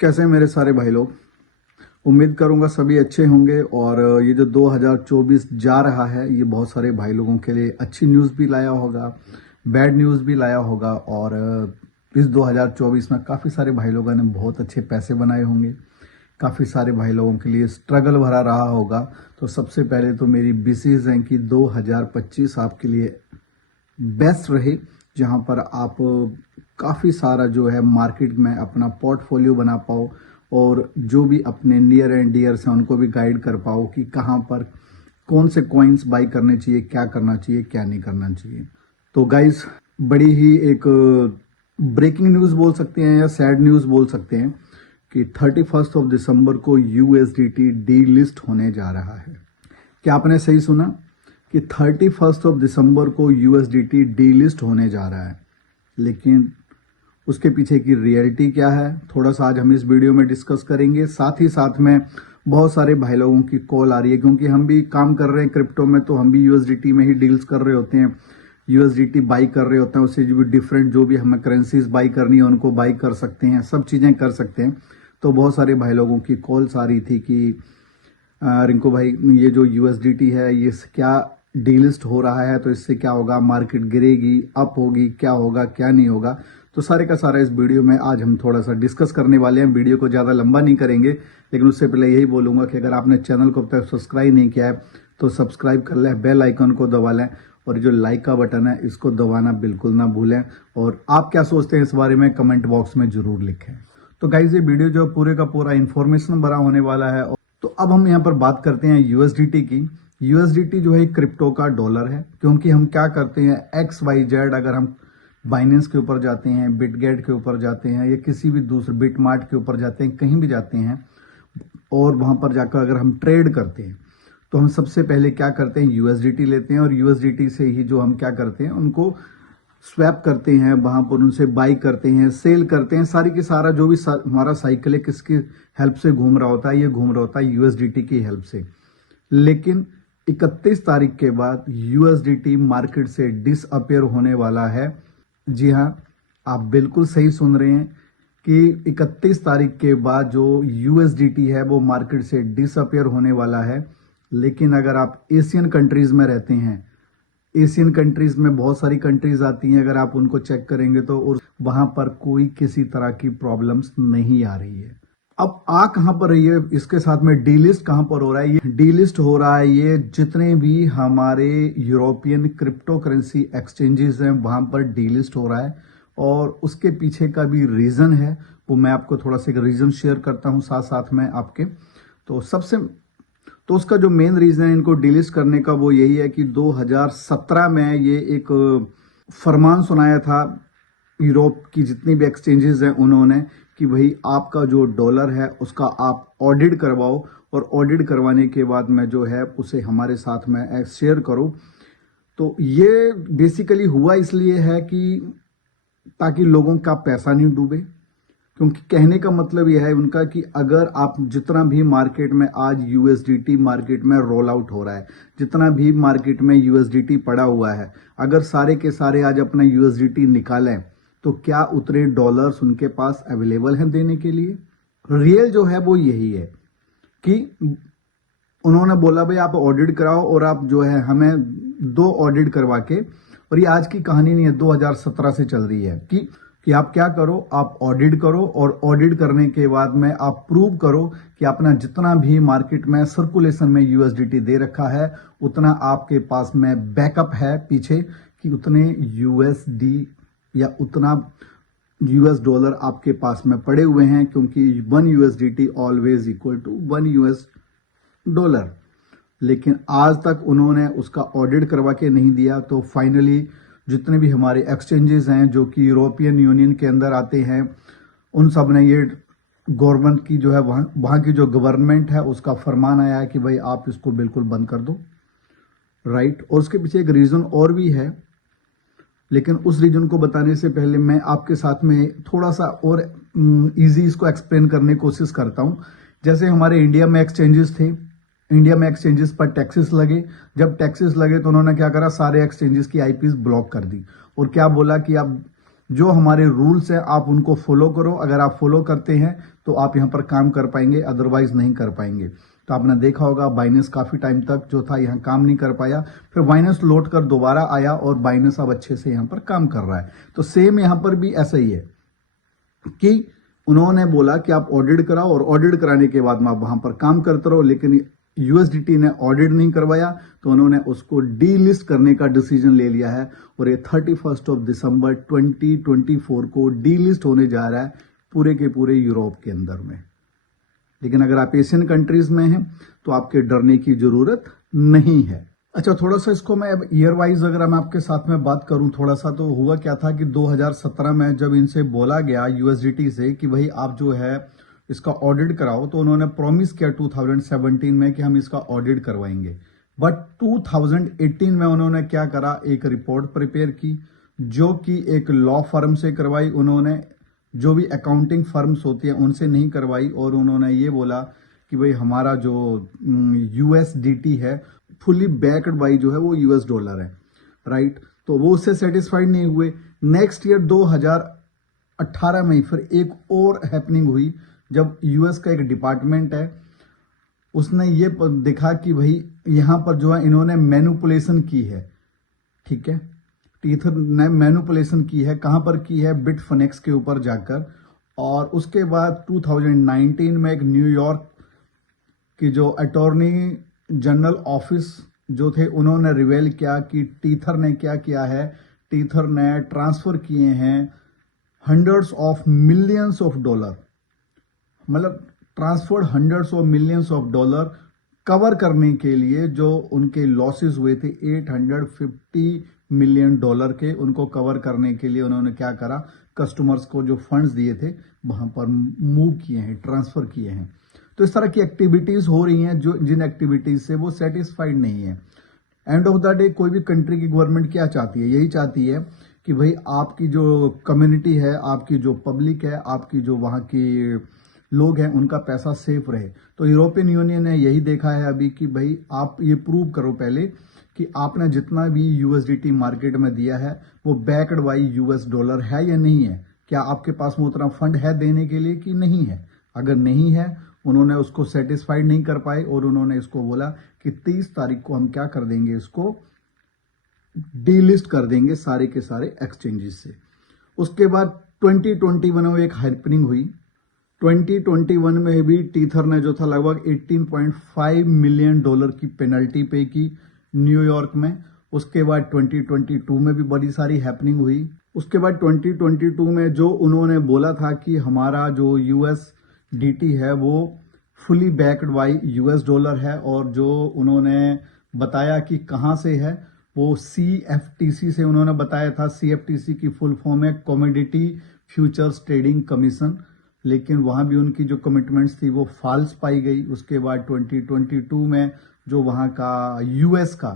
कैसे हैं मेरे सारे भाई लोग। उम्मीद करूंगा सभी अच्छे होंगे। और ये जो 2024 जा रहा है ये बहुत सारे भाई लोगों के लिए अच्छी न्यूज़ भी लाया होगा, बैड न्यूज़ भी लाया होगा। और इस 2024 में काफ़ी सारे भाई लोगों ने बहुत अच्छे पैसे बनाए होंगे, काफ़ी सारे भाई लोगों के लिए स्ट्रगल भरा रहा होगा। तो सबसे पहले तो मेरी विशेष है कि 2025 आपके लिए बेस्ट रहे, जहां पर आप काफ़ी सारा जो है मार्केट में अपना पोर्टफोलियो बना पाओ और जो भी अपने नियर एंड डियर्स हैं उनको भी गाइड कर पाओ कि कहां पर कौन से कॉइन्स बाई करने चाहिए, क्या करना चाहिए, क्या नहीं करना चाहिए। तो गाइस, बड़ी ही एक ब्रेकिंग न्यूज़ बोल सकते हैं या सैड न्यूज़ बोल सकते हैं कि 31 ऑफ दिसंबर को यूएसडीटी डी लिस्ट होने जा रहा है। क्या आपने सही सुना कि 31 ऑफ दिसंबर को यूएसडीटी डी लिस्ट होने जा रहा है। लेकिन उसके पीछे की रियलिटी क्या है, थोड़ा सा आज हम इस वीडियो में डिस्कस करेंगे। साथ ही साथ में बहुत सारे भाई लोगों की कॉल आ रही है, क्योंकि हम भी काम कर रहे हैं क्रिप्टो में, तो हम भी यूएसडीटी में ही डील्स कर रहे होते हैं, यूएसडीटी बाई कर रहे होते हैं। उससे जो भी डिफरेंट जो भी हमें करेंसीज बाई करनी है उनको बाई कर सकते हैं, सब चीज़ें कर सकते हैं। तो बहुत सारे भाई लोगों की कॉल्स आ रही थी कि रिंकू भाई, ये जो यूएसडीटी है ये क्या डीलिस्ट हो रहा है, तो इससे क्या होगा, मार्केट गिरेगी, अप होगी, क्या होगा, क्या नहीं होगा। तो सारे का सारा इस वीडियो में आज हम थोड़ा सा डिस्कस करने वाले हैं। वीडियो को ज़्यादा लंबा नहीं करेंगे, लेकिन उससे पहले यही बोलूँगा कि अगर आपने चैनल को अब तक सब्सक्राइब नहीं किया है तो सब्सक्राइब कर लें, बेल आइकन को दबा लें और जो लाइक का बटन है इसको दबाना बिल्कुल ना भूलें। और आप क्या सोचते हैं इस बारे में कमेंट बॉक्स में जरूर लिखें। तो गाइज, ये वीडियो जो पूरे का पूरा इन्फॉर्मेशन भरा होने वाला है। तो अब हम यहाँ पर बात करते हैं यूएसडीटी की। यूएसडीटी जो है क्रिप्टो का डॉलर है, क्योंकि हम क्या करते हैं XYZ, अगर हम बाइनेंस के ऊपर जाते हैं, बिटगेट के ऊपर जाते हैं या किसी भी दूसरे बिटमार्ट के ऊपर जाते हैं, कहीं भी जाते हैं और वहां पर जाकर अगर हम ट्रेड करते हैं तो हम सबसे पहले क्या करते हैं, यूएसडीटी लेते हैं और यूएसडीटी से ही जो हम क्या करते हैं उनको स्वैप करते हैं, वहां पर उनसे बाई करते हैं, सेल करते हैं। सारी की सारा जो भी हमारा साइकिल है किसकी हेल्प से घूम रहा होता है, ये घूम रहा होता है यूएसडीटी की हेल्प से। लेकिन 31 तारीख के बाद यूएसडीटी मार्केट से डिसअपियर होने वाला है। जी हाँ, आप बिल्कुल सही सुन रहे हैं कि 31 तारीख के बाद जो यूएसडीटी है वो मार्केट से डिसअपियर होने वाला है। लेकिन अगर आप एशियन कंट्रीज में रहते हैं, एशियन कंट्रीज में बहुत सारी कंट्रीज आती हैं, अगर आप उनको चेक करेंगे तो वहां पर कोई किसी तरह की प्रॉब्लम्स नहीं आ रही है। अब कहां पर रही है, इसके साथ में डीलिस्ट कहां पर हो रहा है, ये डीलिस्ट हो रहा है ये जितने भी हमारे यूरोपियन क्रिप्टो करेंसी एक्सचेंजेस हैं वहां पर डीलिस्ट हो रहा है। और उसके पीछे का भी रीजन है, वो मैं आपको थोड़ा सा रीजन शेयर करता हूं साथ साथ में आपके। तो उसका जो मेन रीजन है इनको डिलिस्ट करने का वो यही है कि 2017 में ये एक फरमान सुनाया था यूरोप की जितनी भी एक्सचेंजेस हैं उन्होंने, कि भाई आपका जो डॉलर है उसका आप ऑडिट करवाओ और ऑडिट करवाने के बाद में जो है उसे हमारे साथ में शेयर करो। तो ये बेसिकली हुआ इसलिए है कि ताकि लोगों का पैसा नहीं डूबे, क्योंकि कहने का मतलब यह है उनका कि अगर आप जितना भी मार्केट में आज यूएसडीटी मार्केट में रोल आउट हो रहा है, जितना भी मार्केट में यूएसडीटी पड़ा हुआ है, अगर सारे के सारे आज अपना यूएसडीटी निकालें तो क्या उतने डॉलर्स उनके पास अवेलेबल हैं देने के लिए। रियल जो है वो यही है कि उन्होंने बोला भाई आप ऑडिट कराओ और आप जो है हमें 2 ऑडिट करवा के, और ये आज की कहानी नहीं है, 2017 से चल रही है कि आप क्या करो, आप ऑडिट करो और ऑडिट करने के बाद में आप प्रूव करो कि अपना जितना भी मार्केट में सर्कुलेशन में यूएसडीटी दे रखा है उतना आपके पास में बैकअप है पीछे, कि उतने यूएसडी या उतना यूएस डॉलर आपके पास में पड़े हुए हैं, क्योंकि 1 USDT always equal to 1 US dollar. लेकिन आज तक उन्होंने उसका ऑडिट करवा के नहीं दिया। तो फाइनली जितने भी हमारे एक्सचेंजेस हैं जो कि यूरोपियन यूनियन के अंदर आते हैं, उन सब ने ये गवर्नमेंट की जो है वहाँ की जो गवर्नमेंट है उसका फरमान आया है कि भाई आप इसको बिल्कुल बंद कर दो, राइट। और उसके पीछे एक रीज़न और भी है, लेकिन उस रीजन को बताने से पहले मैं आपके साथ में थोड़ा सा और इजी इसको एक्सप्लेन करने की कोशिश करता हूं। जैसे हमारे इंडिया में एक्सचेंजेस थे, इंडिया में एक्सचेंजेस पर टैक्सेस लगे। जब टैक्सेस लगे तो उन्होंने क्या करा, सारे एक्सचेंजेस की आईपीज ब्लॉक कर दी और क्या बोला कि आप जो हमारे रूल्स हैं आप उनको फॉलो करो। अगर आप फॉलो करते हैं तो आप यहाँ पर काम कर पाएंगे, अदरवाइज नहीं कर पाएंगे। तो आपने देखा होगा बाइनेंस काफी टाइम तक जो था यहाँ काम नहीं कर पाया, फिर बाइनेंस लौट कर दोबारा आया और बाइनेंस अब अच्छे से यहाँ पर काम कर रहा है। तो सेम यहाँ पर भी ऐसा ही है कि उन्होंने बोला कि आप ऑडिट कराओ और ऑडिट कराने के बाद में आप वहां पर काम करते रहो, लेकिन यूएसडीटी ने ऑडिट नहीं करवाया तो उन्होंने उसको डीलिस्ट करने का डिसीजन ले लिया है और ये 31 दिसंबर 2024 को डीलिस्ट होने जा रहा है पूरे के पूरे यूरोप के अंदर में। लेकिन अगर आप एशियन कंट्रीज में हैं तो आपके डरने की जरूरत नहीं है। अच्छा, थोड़ा सा इसको मैं अब ईयर वाइज अगर मैं आपके साथ में बात करूं थोड़ा सा, तो हुआ क्या था कि 2017 में जब इनसे बोला गया यूएसडीटी से कि भाई आप जो है इसका ऑडिट कराओ, तो उन्होंने प्रॉमिस किया 2017 में कि हम इसका ऑडिट करवाएंगे। बट 2018 में उन्होंने क्या करा, एक रिपोर्ट प्रिपेयर की जो कि एक लॉ फर्म से करवाई उन्होंने, जो भी अकाउंटिंग फर्म्स होती हैं उनसे नहीं करवाई। और उन्होंने ये बोला कि भाई हमारा जो यूएसडीटी है फुली बैक्ड बाई जो है वो यूएस डॉलर है, राइट। तो वो उससे सेटिस्फाइड नहीं हुए। नेक्स्ट ईयर 2018 में फिर एक और हैपनिंग हुई जब यूएस का एक डिपार्टमेंट है उसने ये देखा कि भाई यहां पर जो है इन्होंने मैनिपुलेशन की है, ठीक है। टीथर ने मैनिपुलेशन की है, कहां पर की है, बिटफनेक्स के ऊपर जाकर। और उसके बाद 2019 में एक न्यूयॉर्क की जो अटॉर्नी जनरल ऑफिस जो थे उन्होंने रिवेल किया कि टीथर ने क्या किया है, टीथर ने ट्रांसफर किए हैं hundreds of millions of dollar, मतलब transferred hundreds of millions of dollar cover करने के लिए जो उनके लॉसेस हुए थे 850 मिलियन डॉलर के, उनको कवर करने के लिए उन्होंने क्या करा, कस्टमर्स को जो फंड्स दिए थे वहां पर मूव किए हैं, ट्रांसफर किए हैं। तो इस तरह की एक्टिविटीज हो रही हैं जो जिन एक्टिविटीज से वो सेटिस्फाइड नहीं है। एंड ऑफ द डे कोई भी कंट्री की गवर्नमेंट क्या चाहती है, यही चाहती है कि भाई आपकी जो कम्युनिटी है, आपकी जो पब्लिक है, आपकी जो वहां की लोग हैं उनका पैसा सेफ रहे। तो यूरोपियन यूनियन ने यही देखा है अभी कि भाई आप ये प्रूव करो पहले कि आपने जितना भी यूएसडीटी मार्केट में दिया है वो बैक्ड बाई यूएस डॉलर है या नहीं है, क्या आपके पास में उतना फंड है देने के लिए कि नहीं है। अगर नहीं है, उन्होंने उसको सेटिस्फाइड नहीं कर पाए और उन्होंने इसको बोला कि 30 तारीख को हम क्या कर देंगे, इसको डीलिस्ट कर देंगे सारे के सारे एक्सचेंजेस से। उसके बाद 2021 में एक हैपनिंग हुई। 2021 में भी टीथर ने जो था लगभग 18.5 मिलियन डॉलर की पेनल्टी पे की न्यूयॉर्क में। उसके बाद 2022 में भी बड़ी सारी हैपनिंग हुई। उसके बाद 2022 में जो उन्होंने बोला था कि हमारा जो यूएसडीटी है वो fully backed by US dollar है, और जो उन्होंने बताया कि कहां से है वो सीएफटीसी से उन्होंने बताया था। सीएफटीसी की फुल फॉर्म है कमोडिटी फ्यूचर्स ट्रेडिंग कमीशन, लेकिन वहां भी उनकी जो कमिटमेंट्स थी वो फॉल्स पाई गई। उसके बाद 2022 में जो वहां का यूएस का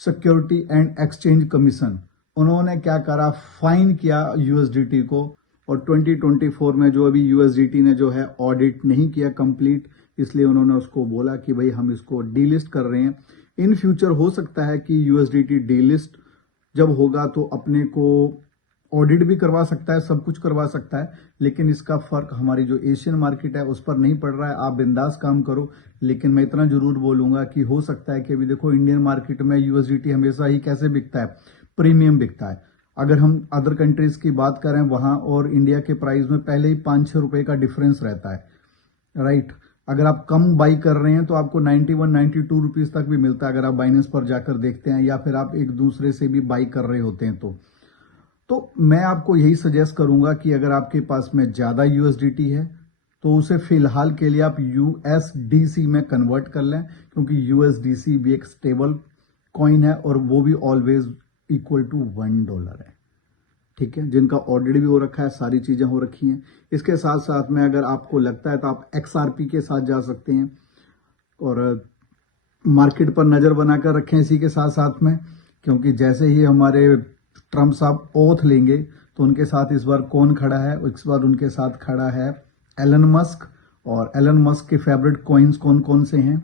सिक्योरिटी एंड एक्सचेंज कमीशन, उन्होंने क्या करा, फाइन किया यूएसडीटी को। और 2024 में जो अभी यूएसडीटी ने जो है ऑडिट नहीं किया कंप्लीट, इसलिए उन्होंने उसको बोला कि भाई हम इसको डीलिस्ट कर रहे हैं। इन फ्यूचर हो सकता है कि यूएसडीटी डीलिस्ट जब होगा तो अपने को ऑडिट भी करवा सकता है, सब कुछ करवा सकता है, लेकिन इसका फर्क हमारी जो एशियन मार्केट है उस पर नहीं पड़ रहा है। आप बिंदास काम करो, लेकिन मैं इतना जरूर बोलूंगा कि हो सकता है कि अभी देखो इंडियन मार्केट में यूएसडीटी हमेशा ही कैसे बिकता है, प्रीमियम बिकता है। अगर हम अदर कंट्रीज की बात करें वहां और इंडिया के प्राइस में पहले ही 5-6 रुपए का डिफरेंस रहता है, राइट। अगर आप कम बाई कर रहे हैं तो आपको 91-92 रुपीज तक भी मिलता है अगर आप बाइनेंस पर जाकर देखते हैं, या फिर आप एक दूसरे से भी बाई कर रहे होते हैं। तो मैं आपको यही सजेस्ट करूंगा कि अगर आपके पास में ज्यादा यूएसडीटी है तो उसे फिलहाल के लिए आप यूएसडीसी में कन्वर्ट कर लें, क्योंकि यूएसडीसी भी एक स्टेबल कॉइन है और वो भी ऑलवेज इक्वल टू $1 है, ठीक है। जिनका ऑडिट भी हो रखा है, सारी चीजें हो रखी हैं। इसके साथ साथ में अगर आपको लगता है तो आप एक्सआरपी के साथ जा सकते हैं और मार्केट पर नजर बनाकर रखें इसी के साथ साथ में, क्योंकि जैसे ही हमारे ट्रम्प साहब ओथ लेंगे तो उनके साथ इस बार कौन खड़ा है, इस बार उनके साथ खड़ा है एलन मस्क। और एलन मस्क के फेवरेट कॉइन्स कौन कौन से हैं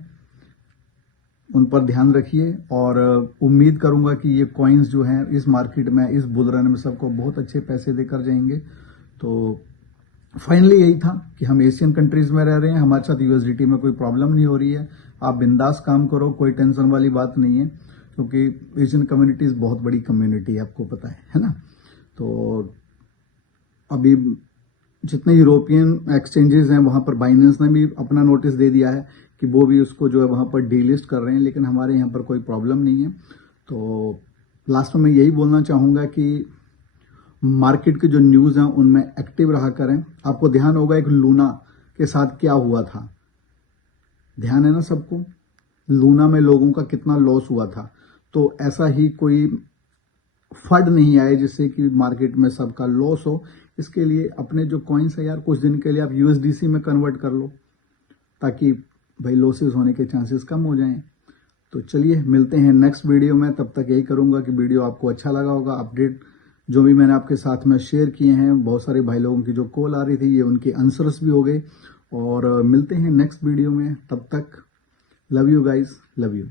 उन पर ध्यान रखिए और उम्मीद करूंगा कि ये कॉइन्स जो हैं इस मार्केट में, इस बुल रन में सबको बहुत अच्छे पैसे देकर जाएंगे। तो फाइनली यही था कि हम एशियन कंट्रीज में रह रहे हैं, हमारे साथ यूएसडीटी में कोई प्रॉब्लम नहीं हो रही है। आप बिंदास काम करो, कोई टेंशन वाली बात नहीं है, क्योंकि एशियन कम्युनिटीज बहुत बड़ी कम्युनिटी है, आपको पता है ना। तो अभी जितने यूरोपियन एक्सचेंजेस हैं वहां पर बाइनेंस ने भी अपना नोटिस दे दिया है कि वो भी उसको जो है वहां पर डीलिस्ट कर रहे हैं, लेकिन हमारे यहाँ पर कोई प्रॉब्लम नहीं है। तो लास्ट में मैं यही बोलना चाहूंगा कि मार्केट के जो न्यूज हैं उनमें एक्टिव रहा करें। आपको ध्यान होगा एक लूना के साथ क्या हुआ था, ध्यान है ना सबको, लूना में लोगों का कितना लॉस हुआ था। तो ऐसा ही कोई फंड नहीं आए जिससे कि मार्केट में सबका लॉस हो। इसके लिए अपने जो कॉइन्स है यार, कुछ दिन के लिए आप यूएसडीसी में कन्वर्ट कर लो, ताकि भाई लॉसेस होने के चांसेस कम हो जाएं। तो चलिए मिलते हैं नेक्स्ट वीडियो में, तब तक यही करूंगा कि वीडियो आपको अच्छा लगा होगा। अपडेट जो भी मैंने आपके साथ में शेयर किए हैं, बहुत सारे भाई लोगों की जो कॉल आ रही थी, ये उनके आंसर्स भी हो गए। और मिलते हैं नेक्स्ट वीडियो में, तब तक love you guys, love you.